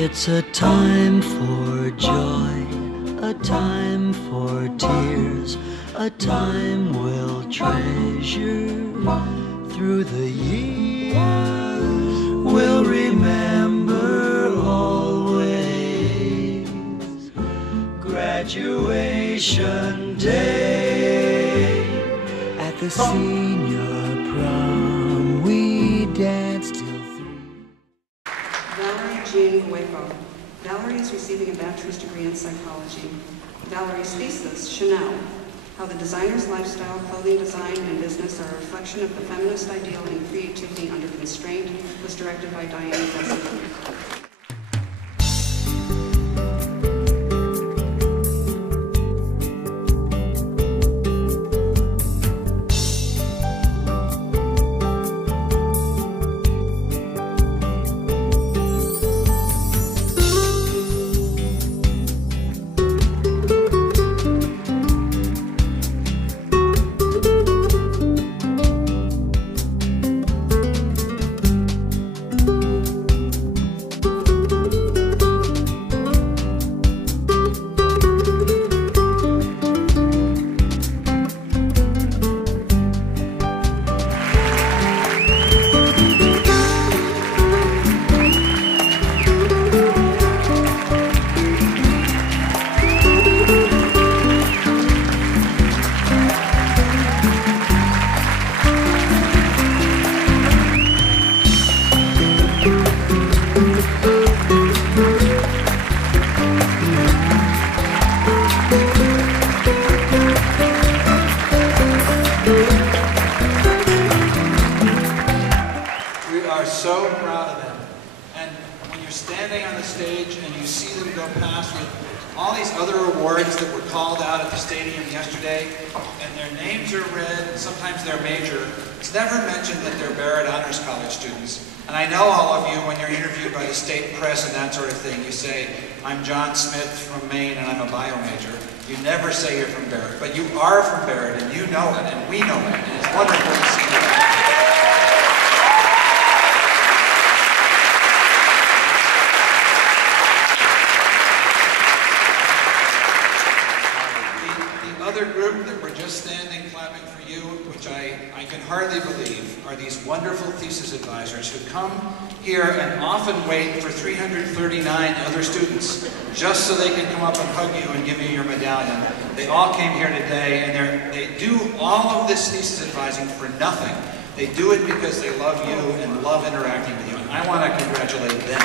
It's a time for joy, a time for tears, a time we'll treasure through the years. We'll remember always graduation day. At the senior prom we danced till 3. Valerie Jean Hueco. Valerie is receiving a bachelor's degree in psychology. Valerie's thesis, Chanel, How the Designer's Lifestyle, Clothing Design, and Business Are a Reflection of the Feminist Ideal and Creativity Under Constraint, was directed by Diane Besson. So proud of them. And when you're standing on the stage and you see them go past with all these other awards that were called out at the stadium yesterday, and their names are read, and sometimes they're major, it's never mentioned that they're Barrett Honors College students. And I know all of you, when you're interviewed by the state press and that sort of thing, you say, I'm John Smith from Maine and I'm a bio major. You never say you're from Barrett, but you are from Barrett, and you know it, and we know it, and it's wonderful to see that. Other group that were just standing clapping for you, which I can hardly believe, are these wonderful thesis advisors who come here and often wait for 339 other students just so they can come up and hug you and give you your medallion. They all came here today, and they do all of this thesis advising for nothing. They do it because they love you and love interacting with you, and I want to congratulate them.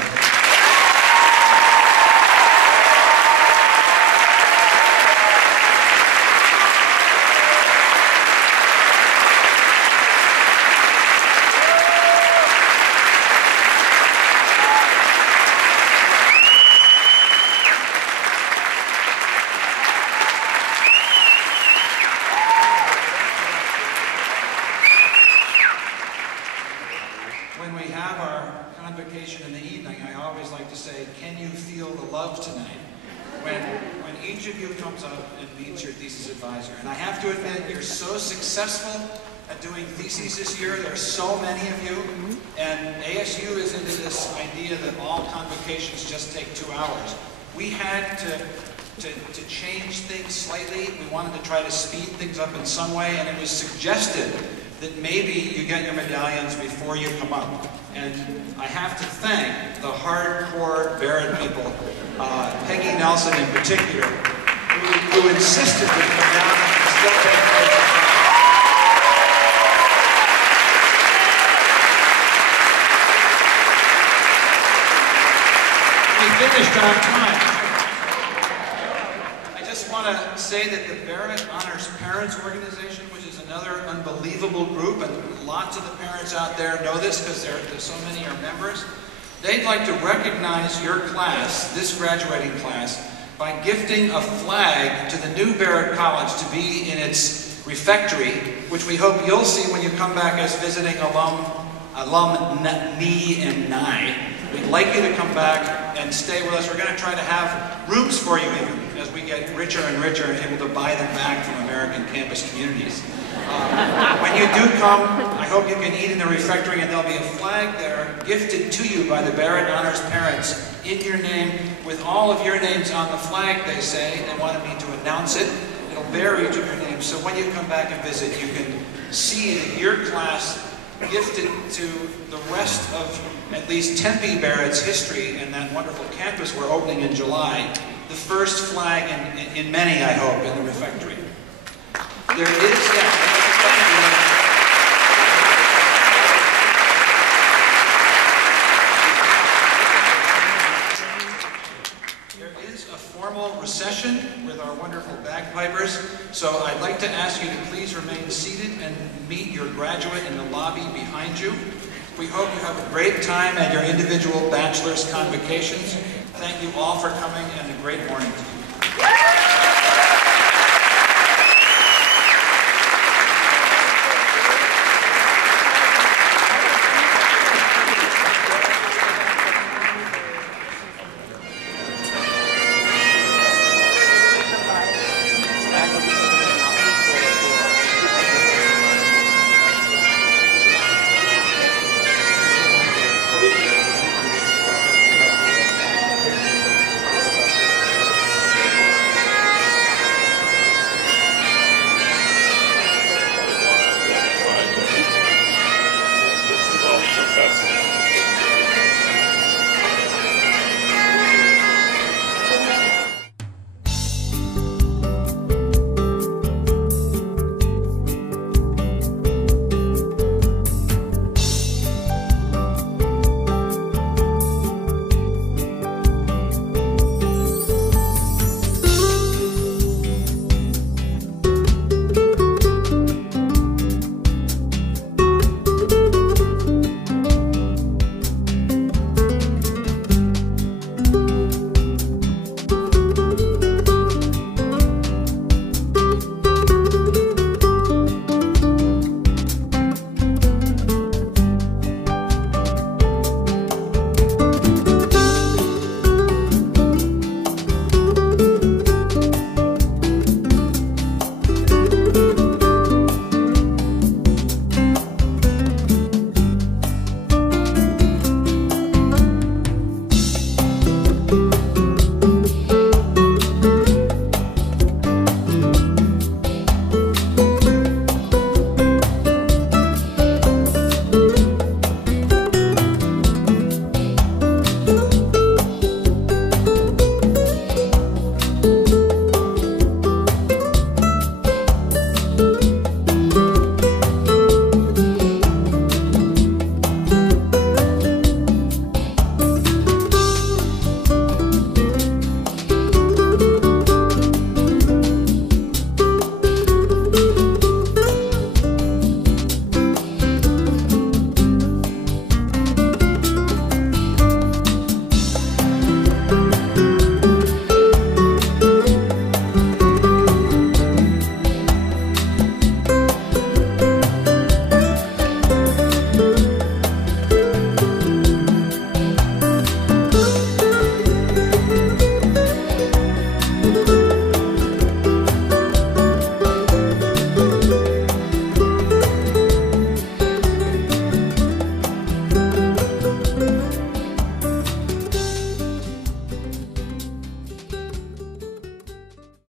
When we have our convocation in the evening, I always like to say, can you feel the love tonight? When each of you comes up and meets your thesis advisor. And I have to admit, you're so successful at doing theses this year. There are so many of you. And ASU is into this idea that all convocations just take 2 hours. We had to change things slightly. We wanted to try to speed things up in some way, and it was suggested that maybe you get your medallions before you come up. And I have to thank the hardcore Barrett people, Peggy Nelson in particular, who insisted that the medallions still take place. We finished on time. I just want to say that the Barrett Honors Parents Organization, which is another unbelievable group, and lots of the parents out there know this because there's so many are members, they'd like to recognize your class, this graduating class, by gifting a flag to the new Barrett College to be in its refectory, which we hope you'll see when you come back as visiting alumni and nigh. We'd like you to come back and stay with us. We're going to try to have rooms for you even as we get richer and richer and able to buy them back from American campus communities. When you do come, I hope you can eat in the refectory, and there'll be a flag there gifted to you by the Barrett Honors parents in your name, with all of your names on the flag, they say. They wanted me to announce it. It'll bear each of your names, so when you come back and visit, you can see that your class gifted to the rest of at least Tempe Barrett's history and that wonderful campus we're opening in July, the first flag in many, I hope, in the refectory. There is, there is a formal recession with our wonderful bagpipers, so I'd like to ask you to please remain seated and meet your graduate in the lobby behind you. We hope you have a great time at your individual bachelor's convocations. Thank you all for coming, and a great morning to you.